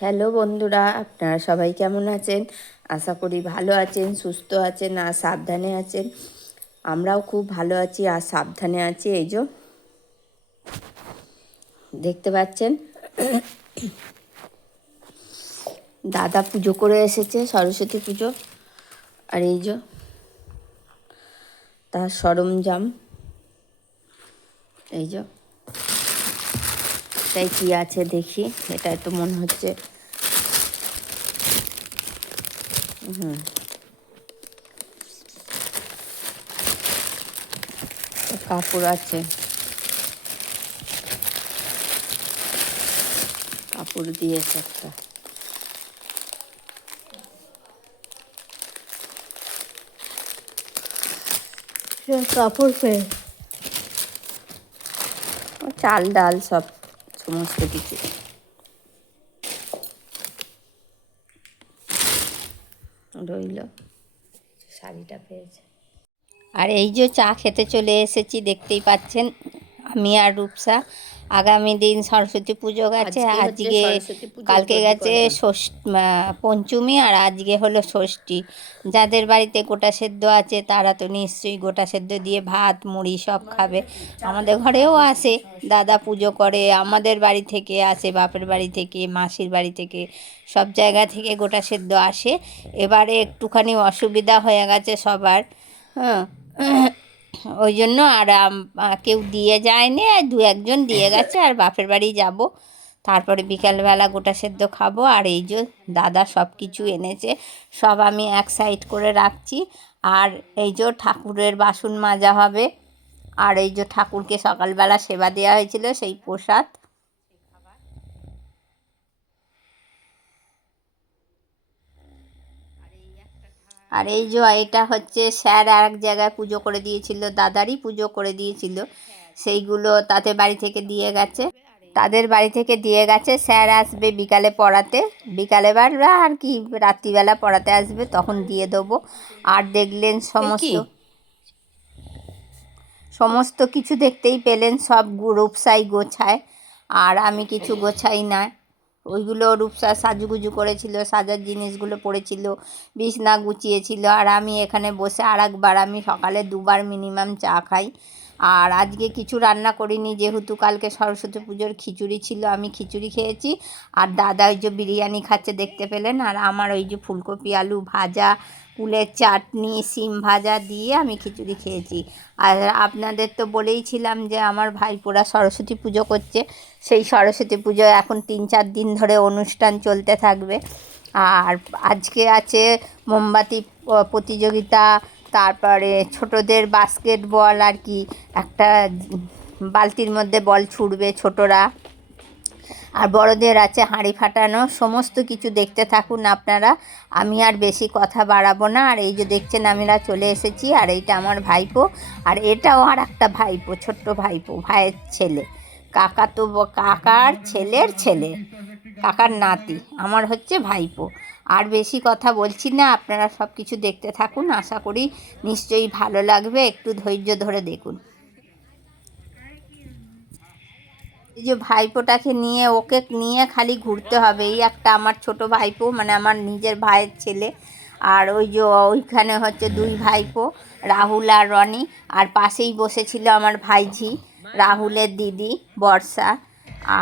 Hello বন্ধুরা, আপনারা সবাই কেমন আছেন? আশা করি ভালো আছেন, সুস্থ আছেন আর সাবধানে আছেন। আমরাও খুব ভালো আছি আর সাবধানে আছি। এই যে দেখতে পাচ্ছেন দাদা পুজো করে এসেছে, সরস্বতী পুজো। আর এই যে তার সরঞ্জাম, এই যে তাই কি আছে দেখি। এটাই তো মনে হচ্ছে কাপড় আছে, কাপড় দিয়েছে একটা। কাপড় পেয়ে চাল ডাল সব সমস্ত কিছু রইল। শাড়িটা পেয়েছে। আর এই যে চা খেতে চলে এসেছি, দেখতেই পাচ্ছেন আমি আর রূপসা। আগামী দিন সরস্বতী পুজো গেছে, আজকে কালকে গেছে পঞ্চমী আর আজকে হলো ষষ্ঠী। যাদের বাড়িতে গোটা সেদ্ধ আছে তারা তো নিশ্চয়ই গোটা সেদ্ধ দিয়ে ভাত মুড়ি সব খাবে। আমাদের ঘরেও আসে, দাদা পুজো করে, আমাদের বাড়ি থেকে আসে, বাপের বাড়ি থেকে, মাসির বাড়ি থেকে, সব জায়গা থেকে গোটা সেদ্ধ আসে। এবারে একটুখানি অসুবিধা হয়ে গেছে সবার, হ্যাঁ, ওই জন্য আর কেউ দিয়ে যায়নি, আর দু একজন দিয়ে গেছে। আর বাপের বাড়ি যাব, তারপরে বিকালবেলা গোটা সেদ্ধ খাবো। আর এই যে দাদা সব কিছু এনেছে, সব আমি এক সাইড করে রাখছি। আর এই যে ঠাকুরের বাসন মাজা হবে। আর এই যে ঠাকুরকে সকালবেলা সেবা দেওয়া হয়েছিল, সেই প্রসাদ। আর এই যে এটা হচ্ছে স্যার আর এক জায়গায় পুজো করে দিয়েছিল, দাদারই পুজো করে দিয়েছিল, সেইগুলো তাদের বাড়ি থেকে দিয়ে গেছে। তাদের বাড়ি থেকে দিয়ে গেছে। স্যার আসবে বিকালে পড়াতে, বিকালেবেলা আর কি রাত্রিবেলা পড়াতে আসবে, তখন দিয়ে দেবো। আর দেখলেন সমস্ত কিছু দেখতেই পেলেন, সব রূপসাই গোছায় আর আমি কিছু গোছাই না। ওইগুলো রূপসা সাজুগুজু করেছিল, সাজার জিনিসগুলো পড়েছিল, বিছনা গুছিয়েছিল। আর আমি এখানে বসে আর একবার, আমি সকালে দুবার মিনিমাম চা খাই। আর আজকে কিছু রান্না করিনি, যেহেতু কালকে সরস্বতী পুজোর খিচুড়ি ছিল, আমি খিচুড়ি খেয়েছি। আর দাদা ওই যে বিরিয়ানি খাচ্ছে দেখতে পেলেন। আর আমার ওই যে ফুলকপি আলু ভাজা, কুলের চাটনি, সিম ভাজা দিয়ে আমি খিচুড়ি খেয়েছি। আর আপনাদের তো বলেইছিলাম যে আমার ভাইপোরা সরস্বতী পুজো করছে, সেই সরস্বতী পুজো এখন 3-4 দিন ধরে অনুষ্ঠান চলতে থাকবে। আর আজকে আছে মোমবাতি প্রতিযোগিতা, তারপরে ছোটদের বাস্কেটবল, আর কি একটা বালতির মধ্যে বল ছুড়বে ছোটরা, আর বড়দের আছে হাঁড়ি ফাটানো। সমস্ত কিছু দেখতে থাকুন আপনারা, আমি আর বেশি কথা বাড়াবো না। আর এই যে দেখছেন আমরা চলে এসেছি। আর এইটা আমার ভাইপো, আর এটাও আর একটা ভাইপো, ছোট্ট ভাইপো, ভাইয়ের ছেলে, কাকা তো কাকার ছেলের ছেলে, কাকার নাতি, আমার হচ্ছে ভাইপো। আর বেশি কথা বলছি না, আপনারা সব কিছু দেখতে থাকুন, আশা করি নিশ্চয়ই ভালো লাগবে, একটু ধৈর্য ধরে দেখুন। এই যে ভাইপোটাকে নিয়ে, ওকে নিয়ে খালি ঘুরতে হবে। এই একটা আমার ছোট ভাইপো, মানে আমার নিজের ভাইয়ের ছেলে। আর ওই যে ওইখানে হচ্ছে দুই ভাইপো, রাহুল আর রনি। আর পাশেই বসেছিল আমার ভাইঝি, রাহুলের দিদি বর্ষা।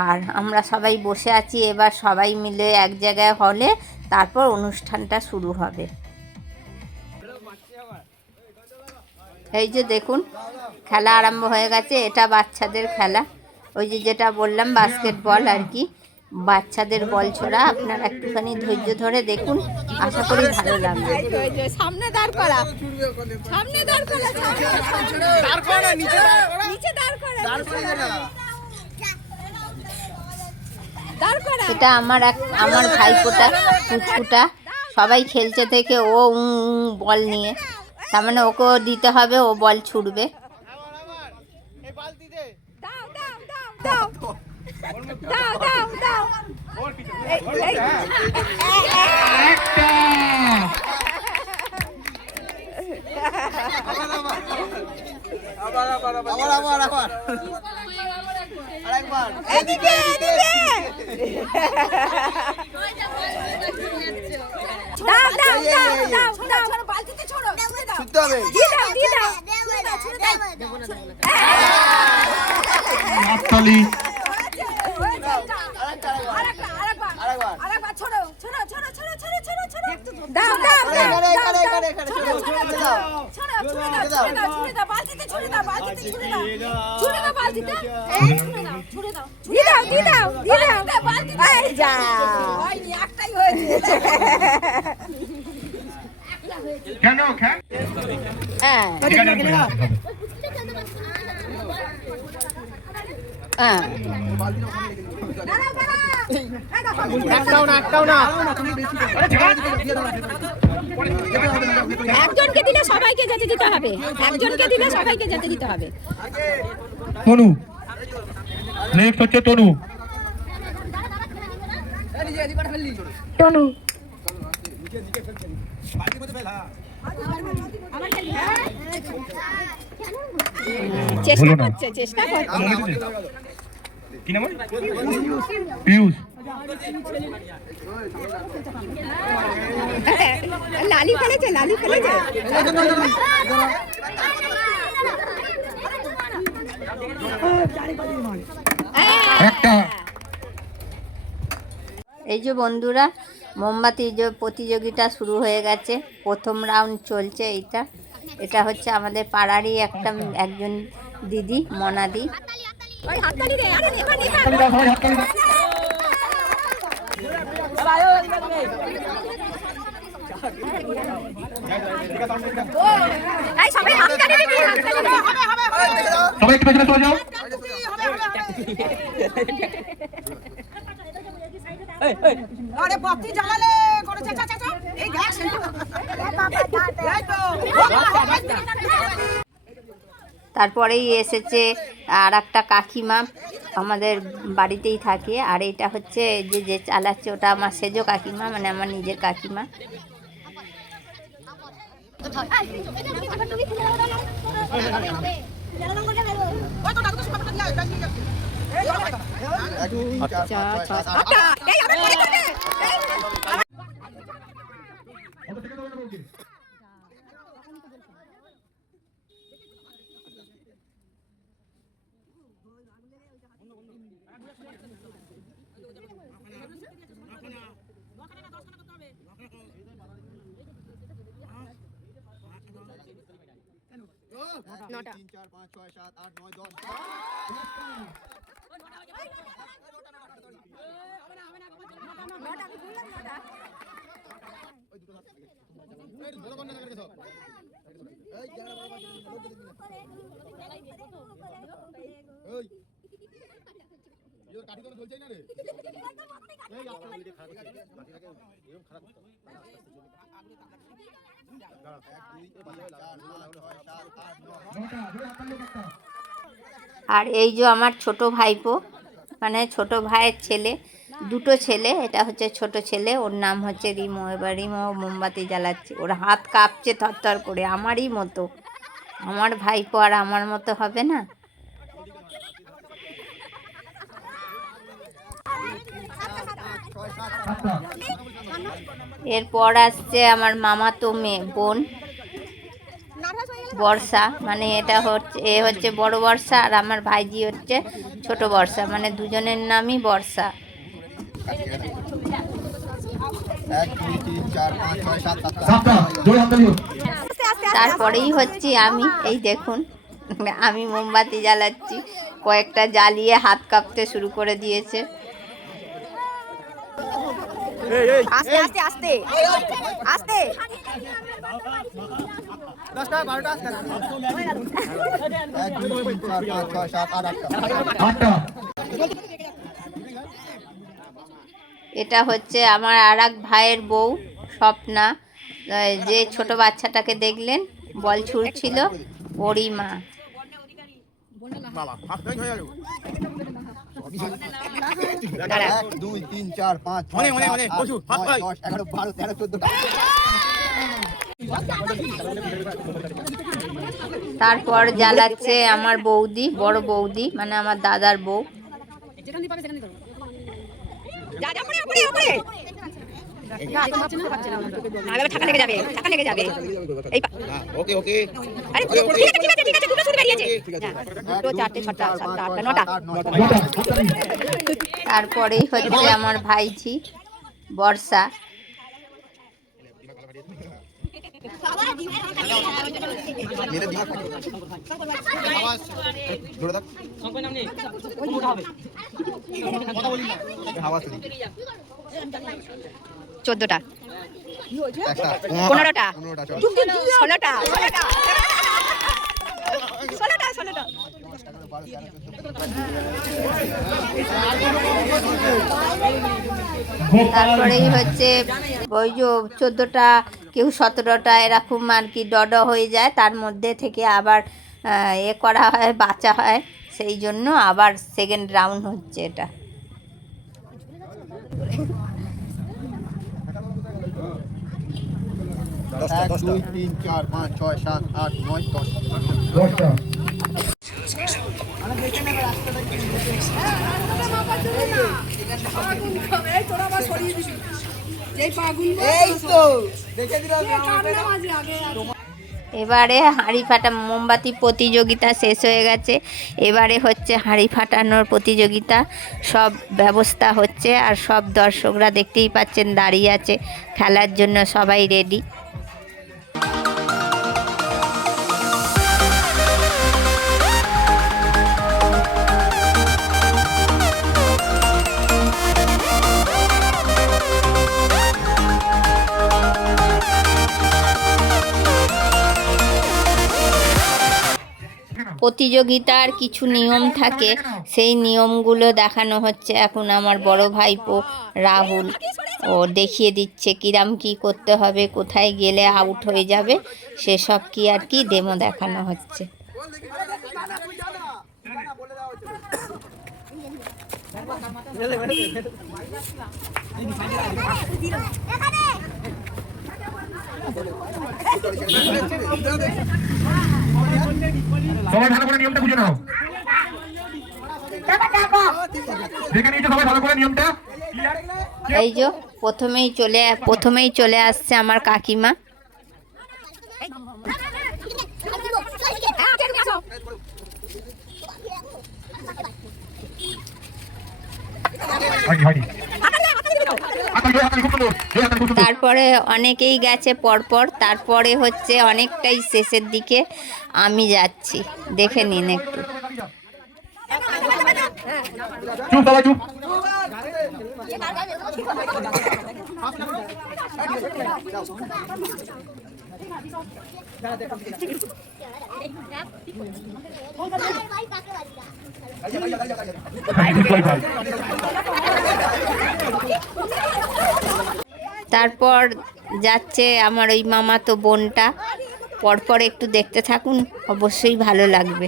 আর আমরা সবাই বসে আছি, এবার সবাই মিলে এক জায়গায় হলে তারপর অনুষ্ঠানটা শুরু হবে। এই যে দেখুন খেলা আরম্ভ হয়ে গেছে, এটা বাচ্চাদের খেলা, ওই যে যেটা বললাম বাস্কেটবল আর কি, বাচ্চাদের বল ছোড়া। আপনারা একটুখানি ধৈর্য ধরে দেখুন, আশা করি ভালো লাগবে। সামনে দাঁড় করা, সামনে দাঁড় করা, দাঁড় করা, নিচে দাঁড় করা, দাঁড় করা। এটা আমার ভাইপোটা পুচকুটা, সবাই খেলছে থেকে ও বল নিয়ে, তার মানে ওকেও দিতে হবে, ও বল ছুটবে। একজনকে দিলে সবাইকে যেতে দিতে হবে, একজনকে দিলে সবাইকে যেতে দিতে হবে। তনু নেক্সট হচ্ছে তনু। তনু চেষ্টা করছে, চেষ্টা করছে। কি নাম? পিয়ুষ। লালি ফেলেছে, লালি ফেলেছে। একটা। এই যে বন্ধুরা, মোমবাতি যে প্রতিযোগিতা শুরু হয়ে গেছে, প্রথম রাউন্ড চলছে। এটা হচ্ছে আমাদের পাড়ারই একজন দিদি, মনাদি। সবাই একটু পেছনে চলে যাও। আরে বাতি জ্বালালে করে চা চা চা এই গ্যাস তারপরেই এসেছে আর একটা কাকিমা, আমাদের বাড়িতেই থাকে। আর এটা হচ্ছে যে চালাচ্ছে, ওটা আমার সেজো কাকিমা, মানে আমার নিজের কাকিমা। নটা 3 4 5 6 7 8 9 10 আর এই যে আমার ছোট ভাইপো, মানে ছোট ভাইয়ের ছেলে, দুটো ছেলে। এটা হচ্ছে ছোট ছেলে, ওর নাম হচ্ছে রিমো। এবার রিমো মোমবাতি জ্বালাচ্ছে, ওর হাত কাঁপছে থরথর করে, আমারই মতো। আমার ভাইপো আর আমার মতো হবে না? এরপর আসছে আমার মামাতো মেয়ে বোন বর্ষা, মানে এ হচ্ছে বড় বর্ষা, আর আমার ভাইজি হচ্ছে ছোট বর্ষা, মানে দুজনের নামই বর্ষা। তারপরেই হচ্ছে আমি, এই দেখুন আমি মোমবাতি জ্বালাচ্ছি, কয়েকটা জ্বালিয়ে হাত কাঁপতে শুরু করে দিয়েছে। আস্তে আস্তে আস্তে আস্তে 10টা 12টা 1 2 3 4 5 6 7 8 আটটা। এটা হচ্ছে আমার আর এক ভাইয়ের বউ স্বপ্না, যে ছোট বাচ্চাটাকে দেখলেন বল ছুঁড়ছিল, ওরই মা। 1 2 3 4 5 6 7 8 9 10 11 12 13 14টা। তারপর জ্বালাচ্ছে আমার বৌদি, বড় বৌদি, মানে আমার দাদার বউ। আরে ঠাকা লেগে যাবে, ঠাকা লেগে যাবে। এই ওকে ওকে আরে ঠিক আছে ঠিক আছে ঠিক আছে, দুটো সুর বেরিয়েছে। দুটো, চারটে, ছটা, সাতটা, আটটা, নটা। তারপরেই হচ্ছে আমার ভাইঝি বর্ষা। চোদ্দটা, 15টা, 16টা, 16টা। তারপরেই হচ্ছে ওই যে 14টা, কেউ 17টা, এরকম আর কি ডড হয়ে যায়, তার মধ্যে থেকে আবার এ করা হয়, বাঁচা হয়, সেই জন্য আবার সেকেন্ড রাউন্ড হচ্ছে এটা। 1 2 3 4 5 6 7 8 9 10 10টা এবারে হাঁড়ি ফাটা মোমবাতি প্রতিযোগিতা শেষ হয়ে গেছে। এবারে হচ্ছে হাঁড়ি ফাটানোর প্রতিযোগিতা, সব ব্যবস্থা হচ্ছে আর সব দর্শকরা দেখতেই পাচ্ছেন দাঁড়িয়ে আছে, খেলার জন্য সবাই রেডি। প্রতিযোগিতার কিছু নিয়ম থাকে, সেই নিয়মগুলো দেখানো হচ্ছে এখন আমার বড় ভাইপো রাহুল। ও দেখিয়ে দিচ্ছে কিরাম কি করতে হবে, কোথায় গেলে আউট হয়ে যাবে, সেসব কি আর কি ডেমো দেখানো হচ্ছে। সবাই ভালো করে নিয়মটা বুঝে নাও, দেখে নিয়েছো সবাই ভালো করে নিয়মটা। এই যে প্রথমেই চলে আসছে আমার কাকিমা। তারপরে অনেকেই গেছে পরপর, তারপরে হচ্ছে অনেকটাই শেষের দিকে আমি যাচ্ছি, দেখে নিন একটু। চুপ বাবা চুপ। তারপর যাচ্ছে আমার ওই মামাতো বোনটা, পরপর একটু দেখতে থাকুন, অবশ্যই ভালো লাগবে।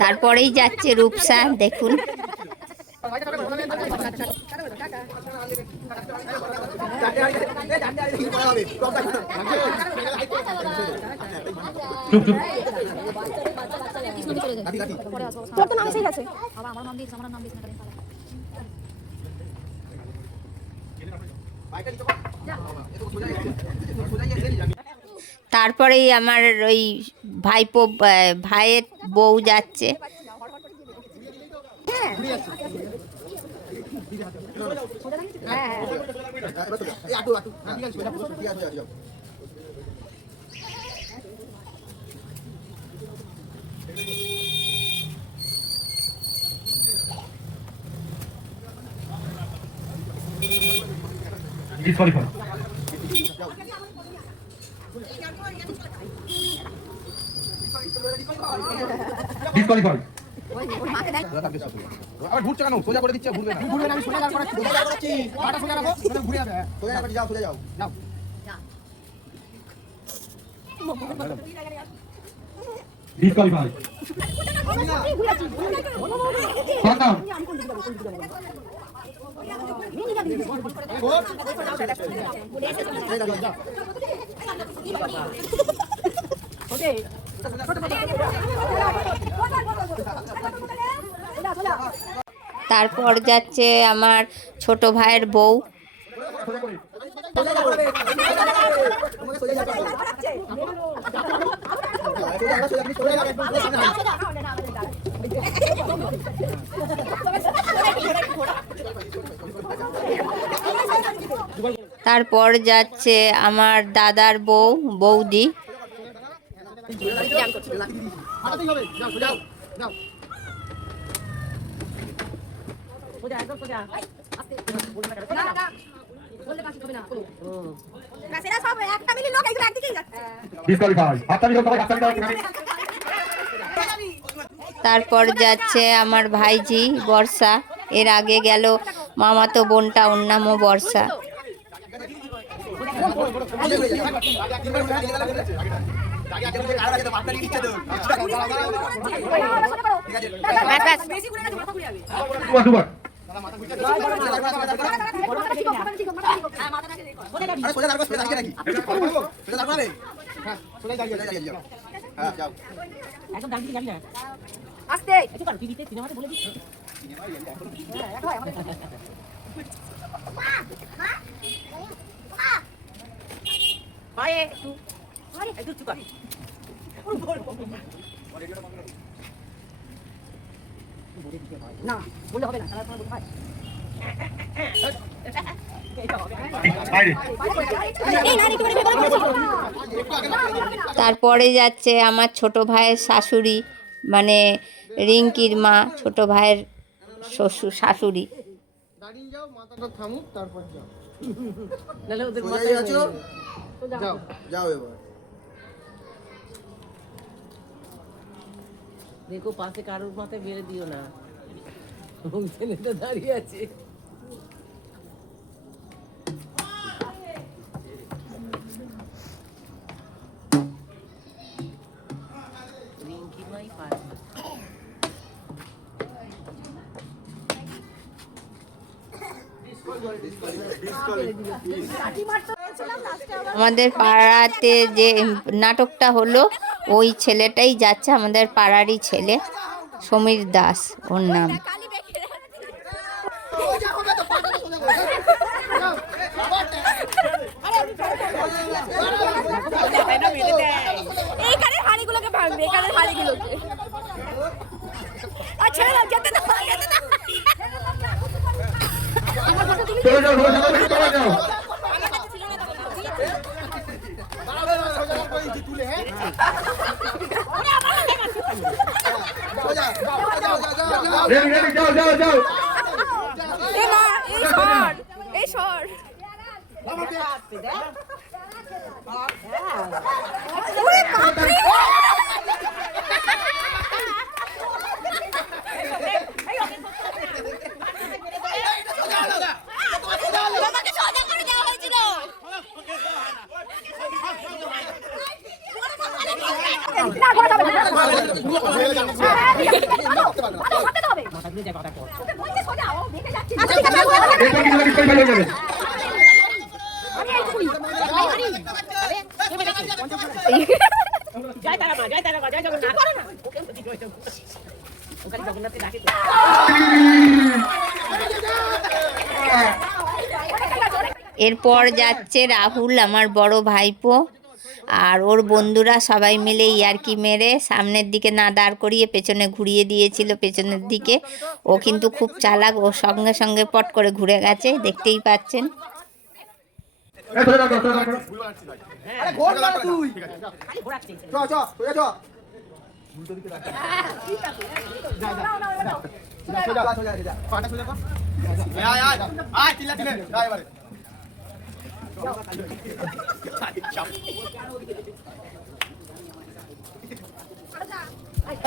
তারপরেই যাচ্ছে রূপসা, দেখুন। তারপরেই আমার ওই ভাইয়ের বউ যাচ্ছে। ডিসকোয়ালিফাই আবার ঘুরছে কেন? সোজা করে দিচ্ছে, ঘুরবে না। ঘুরবে না, আমি সোজা করাচ্ছি। সোজা করাচ্ছি। পাটা সোজা রাখো, ঘুরে যাবে। সোজা রাখো, যাও, সোজা যাও। যাও। ডিসকোয়ালিফাই তারপর যাচ্ছে আমার ছোট ভাইয়ের বউ। তারপর যাচ্ছে আমার দাদার বউ, বৌদি। ডিসকোয়ালিফাই। হাততালি দাও সবাই, হাততালি দাও। তারপর যাচ্ছে আমার ভাইজি বর্ষা। এর আগে গেল মামাতো বোনটা, ওর নামও বর্ষা। দুবার। না বললে হবে না। বাইরে। তারপরে যাচ্ছে আমার ছোট ভাইয়ের শাশুড়ি, মানে রিঙ্কির মা, ছোট ভাইয়ের শ্বশুর শাশুড়ি। দাঁড়িয়ে যাও, মাথাটা থামুক, তারপর যাও। নালে ওদের সোজা মাথায় আছো? যাও। যাও এবার। দেখো পাশে কারোর মাথায় বেড়ে দিও না। ছেলেটা দাঁড়িয়ে আছে। রিঙ্কি মাই পায় না। আমাদের পাড়াতে যে নাটকটা হলো, ওই ছেলেটাই যাচ্ছে, আমাদের পাড়ারই ছেলে, সমীর দাস ওর নাম। এইখানে হাড়িগুলোকে ভাঙবে, এখানে হাড়িগুলোকে। আর ছেড়ে দাও, যেতে দাও, যেতে দাও। চলে যাও, চলে যাও, চলে যাও। রেডি, রেডি, যাও, যাও, যাও। এ মা, এই সর, এই সর। ওরে বাপরে! বাবাকে সোজা করে দেওয়া হয়েছিল। না, ঘোরাতে হবে না। ঘোরাতে হবে। বলছে সোজা, ও দেখে যাচ্ছে। আচ্ছা, ঠিক আছে, এরপর কিছু ডিসকোয়ালিফাই হয়ে যাবে। জয় তারা মা, জয় তারা মা, জয় জগন্নাথ। ওখানে জগন্নাথকে ডাকে তো। এরপর যাচ্ছে রাহুল, আমার বড় ভাইপো, আর ওর বন্ধুরা সবাই মিলে ইয়ার্কি মেরে সামনের দিকে না দাঁড় করিয়ে পেছনে ঘুরিয়ে দিয়েছিল, পেছনের দিকে। ও কিন্তু খুব চালাক, ও সঙ্গে সঙ্গে পট করে ঘুরে গেছে, দেখতেই পাচ্ছেন। এই চলে যাও, চলে যাও, চলে যাও। আরে ঘোর না তুই। ঘোরাচ্ছে। চ চ, সোজা চ। সোজা, সোজা, সোজা। পাটা সোজা কর। আয়, আয়, আয়, চিল্লা, চিল্লা। যা এবারে।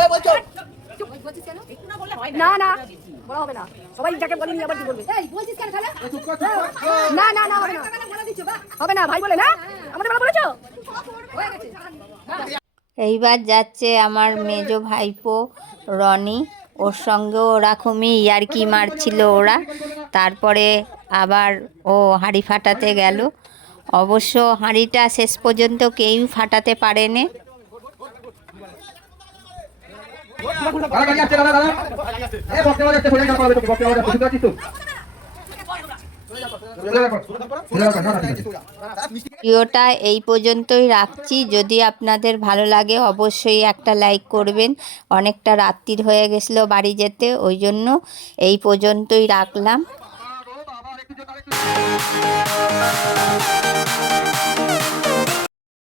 এই বলছো। না না বলা হবে না, সবাই যাকে বলিনি আবার কি বলবে? এই বলছিস কেন তাহলে? চুপ কর, চুপ কর। না না না হবে না, হবে না, ভাই বলে না, আমাদের বলা বলেছো হয়ে গেছে। এইবার যাচ্ছে আমার মেজো ভাইপো রনি, ওর সঙ্গে ওরকমই ইয়ার্কি মারছিল ওরা। তারপরে আবার ও হাঁড়ি ফাটাতে গেল। অবশ্য হাঁড়িটা শেষ পর্যন্ত কেউ ফাটাতে পারেনি। দাদা গাড়ি আসছে, দাদা দাদা এই বক্সে বাজাচ্ছে, সোজা যাও, পারবে তো বক্সে বাজাচ্ছে, বুঝতে পারছিস তো? সোজা রাখো, সোজা রাখো, না, না, ঠিক আছে। ভিডিওটা এই পর্যন্তই রাখছি। যদি আপনাদের ভালো লাগে অবশ্যই একটা লাইক করবেন। অনেকটা রাত্রির হয়ে গেছিলো বাড়ি যেতে, ওই জন্য এই পর্যন্তই রাখলাম।